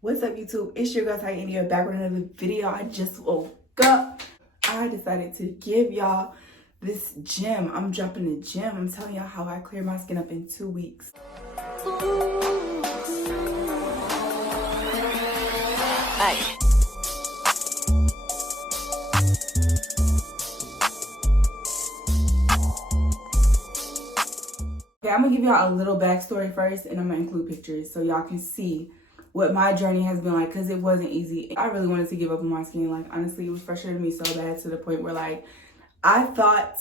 What's up, YouTube? It's your girl Titania back with another video. I just woke up. I decided to give y'all this gem. I'm dropping the gem. I'm telling y'all how I cleared my skin up in 2 weeks. Hey. Okay, I'm gonna give y'all a little backstory first, and I'm gonna include pictures so y'all can see what my journey has been like, because it wasn't easy. I really wanted to give up on my skin. Like, honestly, it was frustrating me so bad to the point where, like, I thought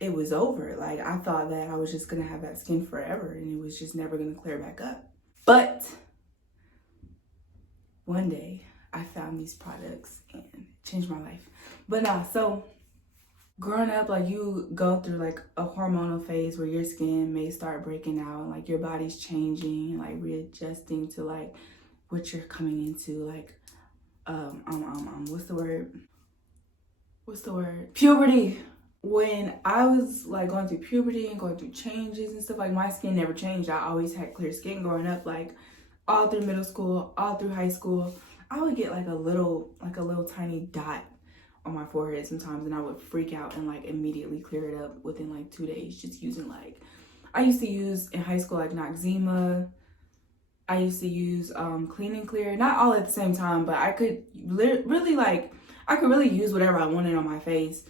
it was over. Like, I thought that I was just gonna have that skin forever and it was just never gonna clear back up. But one day I found these products and it changed my life. But nah, so growing up, like, you go through like a hormonal phase where your skin may start breaking out and like your body's changing, like readjusting to like what you're coming into, like what's the word? Puberty. When I was like going through puberty and going through changes and stuff, like my skin never changed. I always had clear skin growing up, like all through middle school, all through high school. I would get like a little tiny dot on my forehead sometimes, and I would freak out and like immediately clear it up within like 2 days, just using like, I used to use in high school like Noxzema. I used to use Clean and Clear, not all at the same time, but I could really use whatever I wanted on my face.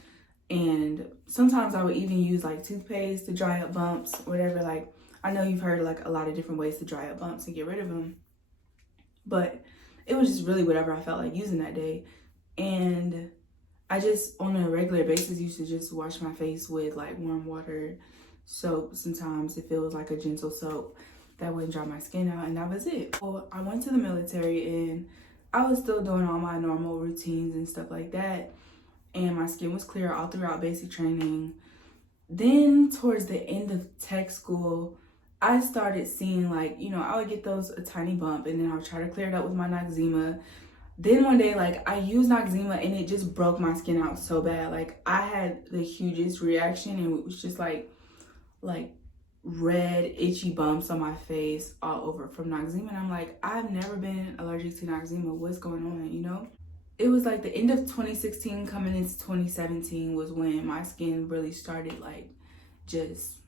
And sometimes I would even use like toothpaste to dry up bumps, whatever. Like, I know you've heard like a lot of different ways to dry up bumps and get rid of them, but it was just really whatever I felt like using that day. And I just, on a regular basis, used to just wash my face with like warm water, soap sometimes, if it was like a gentle soap that wouldn't dry my skin out, and that was it. So I went to the military and I was still doing all my normal routines and stuff like that, and my skin was clear all throughout basic training. Then towards the end of tech school, I started seeing like, I would get a tiny bump and then I would try to clear it up with my Noxzema. Then one day, like, I used Noxzema and it just broke my skin out so bad. Like, I had the hugest reaction and it was just like red, itchy bumps on my face all over from Noxzema. And I'm like, I've never been allergic to Noxzema. What's going on, It was like the end of 2016 coming into 2017 was when my skin really started like just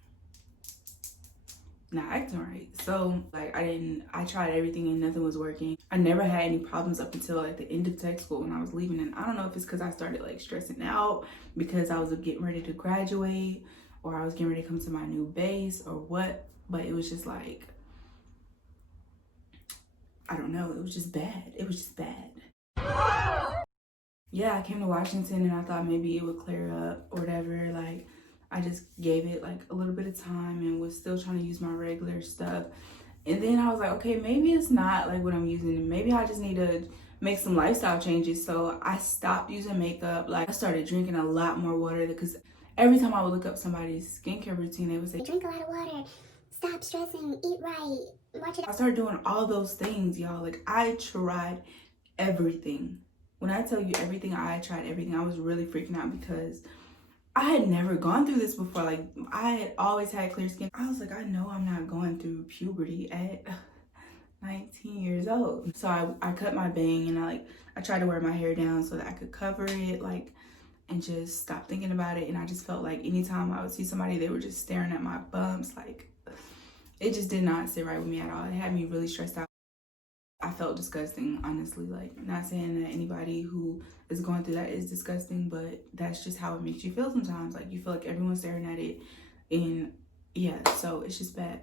not acting right. So like I tried everything and nothing was working. I never had any problems up until like the end of tech school when I was leaving. And I don't know if it's because I started like stressing out because I was getting ready to graduate, or I was getting ready to come to my new base, or what, but it was just like, I don't know, it was just bad. It was just bad. Yeah, I came to Washington and I thought maybe it would clear up or whatever. Like, I just gave it like a little bit of time and was still trying to use my regular stuff. And then I was like, okay, maybe it's not like what I'm using. Maybe I just need to make some lifestyle changes. So I stopped using makeup. Like, I started drinking a lot more water, because every time I would look up somebody's skincare routine, they would say, drink a lot of water, stop stressing, eat right, watch it. I started doing all those things, y'all. Like, I tried everything. When I tell you everything, I tried everything. I was really freaking out because I had never gone through this before. Like, I had always had clear skin. I was like, I know I'm not going through puberty at 19 years old. So I cut my bang and I tried to wear my hair down so that I could cover it, like, and just stop thinking about it. And I just felt like anytime I would see somebody, they were just staring at my bumps. Like, it just did not sit right with me at all. It had me really stressed out. I felt disgusting, honestly. Like, not saying that anybody who is going through that is disgusting, but that's just how it makes you feel sometimes. Like, you feel like everyone's staring at it, and yeah, so it's just bad.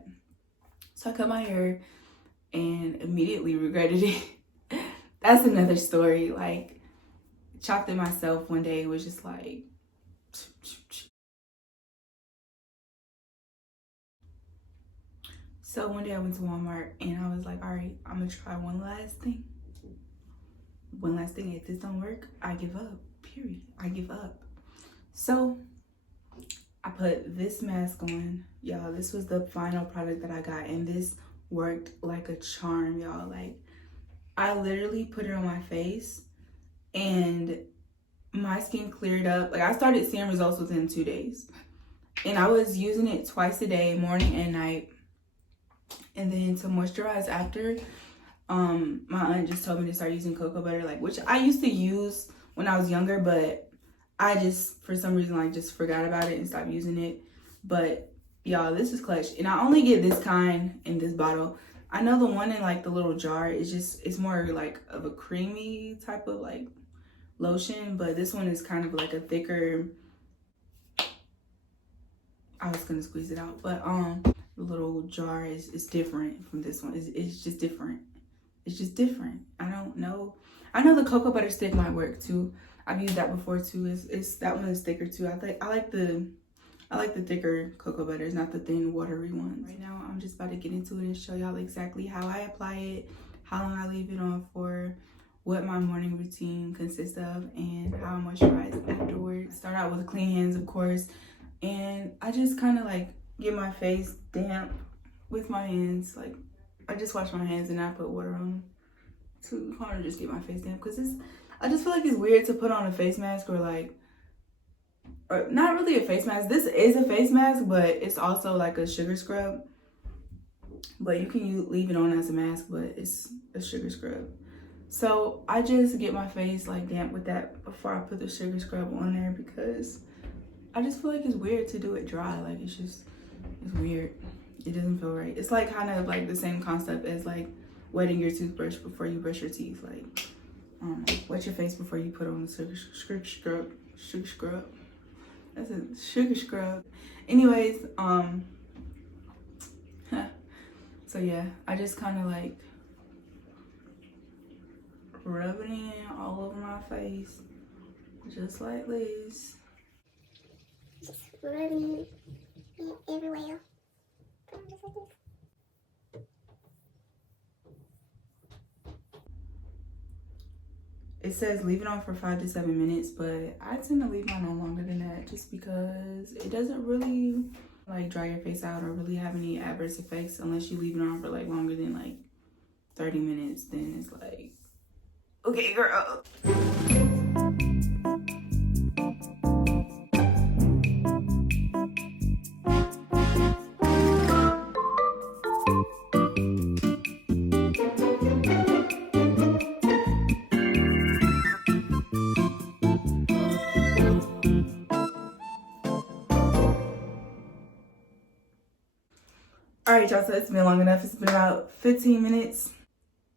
So I cut my hair and immediately regretted it. That's another story. Like, chopped it myself one day, was just like, so one day I went to Walmart and I was like, all right, I'm gonna try one last thing. If this don't work, I give up, period. I give up. So I put this mask on, y'all. This was the final product that I got, and this worked like a charm, y'all. Like, I literally put it on my face and my skin cleared up. Like, I started seeing results within 2 days, and I was using it twice a day, morning and night. And then to moisturize after, My aunt just told me to start using cocoa butter, like, which I used to use when I was younger, but I just, for some reason, like, just forgot about it and stopped using it. But y'all, this is clutch, and I only get this kind in this bottle. I know the one in like the little jar is just, it's more like of a creamy type of like lotion, but this one is kind of like a thicker. I was gonna squeeze it out, but the little jar is different from this one. It's just different. It's just different. I don't know. I know the cocoa butter stick might work too. I've used that before too. It's that one is thicker too. I like the thicker cocoa butters, not the thin watery ones. Right now, I'm just about to get into it and show y'all exactly how I apply it, how long I leave it on for, what my morning routine consists of, and how I moisturize afterwards. Start out with clean hands, of course, and I just kind of like get my face damp with my hands. Like, I just wash my hands and I put water on them to kind of just get my face damp, because I just feel like it's weird to put on a face mask, or not really a face mask. This is a face mask, but it's also like a sugar scrub. But you can leave it on as a mask, but it's a sugar scrub. So I just get my face like damp with that before I put the sugar scrub on there, because I just feel like it's weird to do it dry. Like, it's weird. It doesn't feel right. It's like kind of like the same concept as like wetting your toothbrush before you brush your teeth. Like, I don't know, wet your face before you put on the sugar scrub. Sugar scrub. That's a sugar scrub. Anyways, so yeah, I just kind of like rub it in all over my face, just like this. Just rubbing it everywhere. Just like this. It says leave it on for 5 to 7 minutes, but I tend to leave mine on longer than that, just because it doesn't really like dry your face out or really have any adverse effects unless you leave it on for like longer than like 30 minutes. Then it's like, okay, girl. All right, y'all, so it's been long enough. It's been about 15 minutes.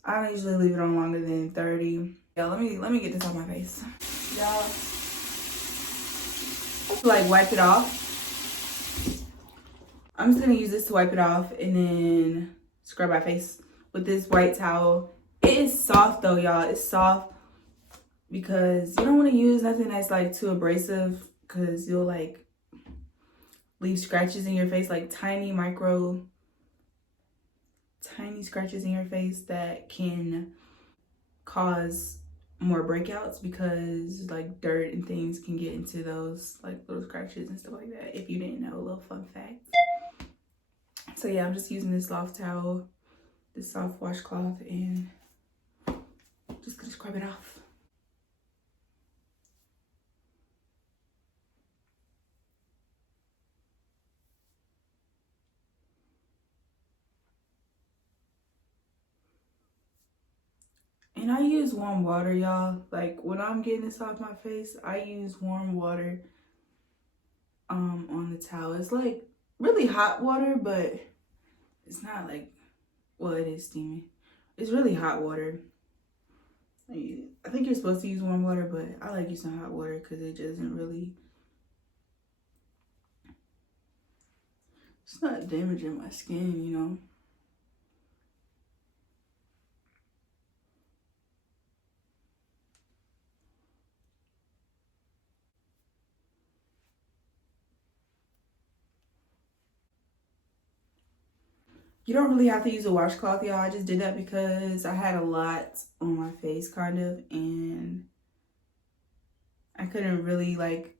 I don't usually leave it on longer than 30. Yeah, let me get this off my face. Y'all, like, wipe it off. I'm just gonna use this to wipe it off and then scrub my face with this white towel. It is soft though, y'all. It's soft because you don't want to use nothing that's like too abrasive, because you'll like leave scratches in your face, like tiny scratches in your face that can cause more breakouts, because like dirt and things can get into those like little scratches and stuff like that. If you didn't know, a little fun fact. So yeah, I'm just using this soft towel, this soft washcloth, and just gonna scrub it off. And I use warm water, y'all. Like, when I'm getting this off my face, I use warm water on the towel. It's like really hot water, but it's not like, well, it is steamy. It's really hot water. I think you're supposed to use warm water, but I like using hot water because it doesn't really, it's not damaging my skin, you know. You don't really have to use a washcloth, y'all. I just did that because I had a lot on my face, kind of, and I couldn't really like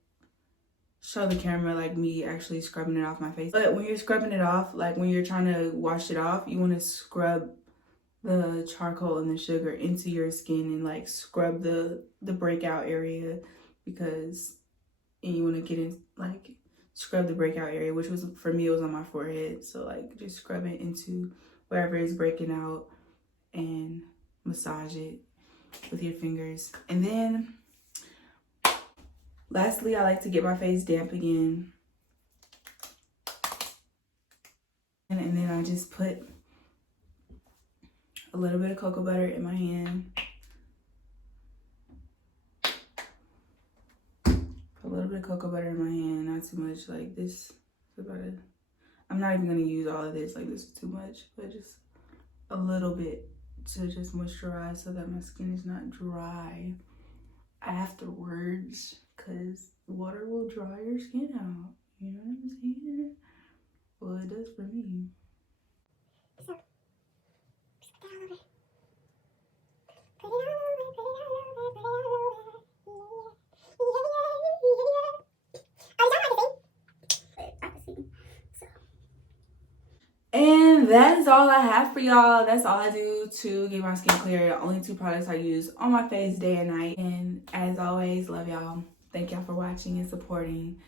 show the camera like me actually scrubbing it off my face. But when you're scrubbing it off, like when you're trying to wash it off, you want to scrub the charcoal and the sugar into your skin and like scrub the breakout area, because, and you want to get in like scrub the breakout area, which was, for me, it was on my forehead. So like just scrub it into wherever is breaking out, and massage it with your fingers. And then lastly, I like to get my face damp again. And then I just put a little bit of cocoa butter in my hand. A little bit of cocoa butter in my hand, not too much. Like this is about it. I'm not even gonna use all of this, like this is too much, but just a little bit to just moisturize so that my skin is not dry afterwards, because water will dry your skin out. You know what I'm saying? Well, it does for me. So, just put that all over. Put it all over, put it all over, put it all over. I was not practicing. So. And that is all I have for y'all. That's all I do to get my skin clear. The only 2 products I use on my face day and night. And as always, love y'all. Thank y'all for watching and supporting.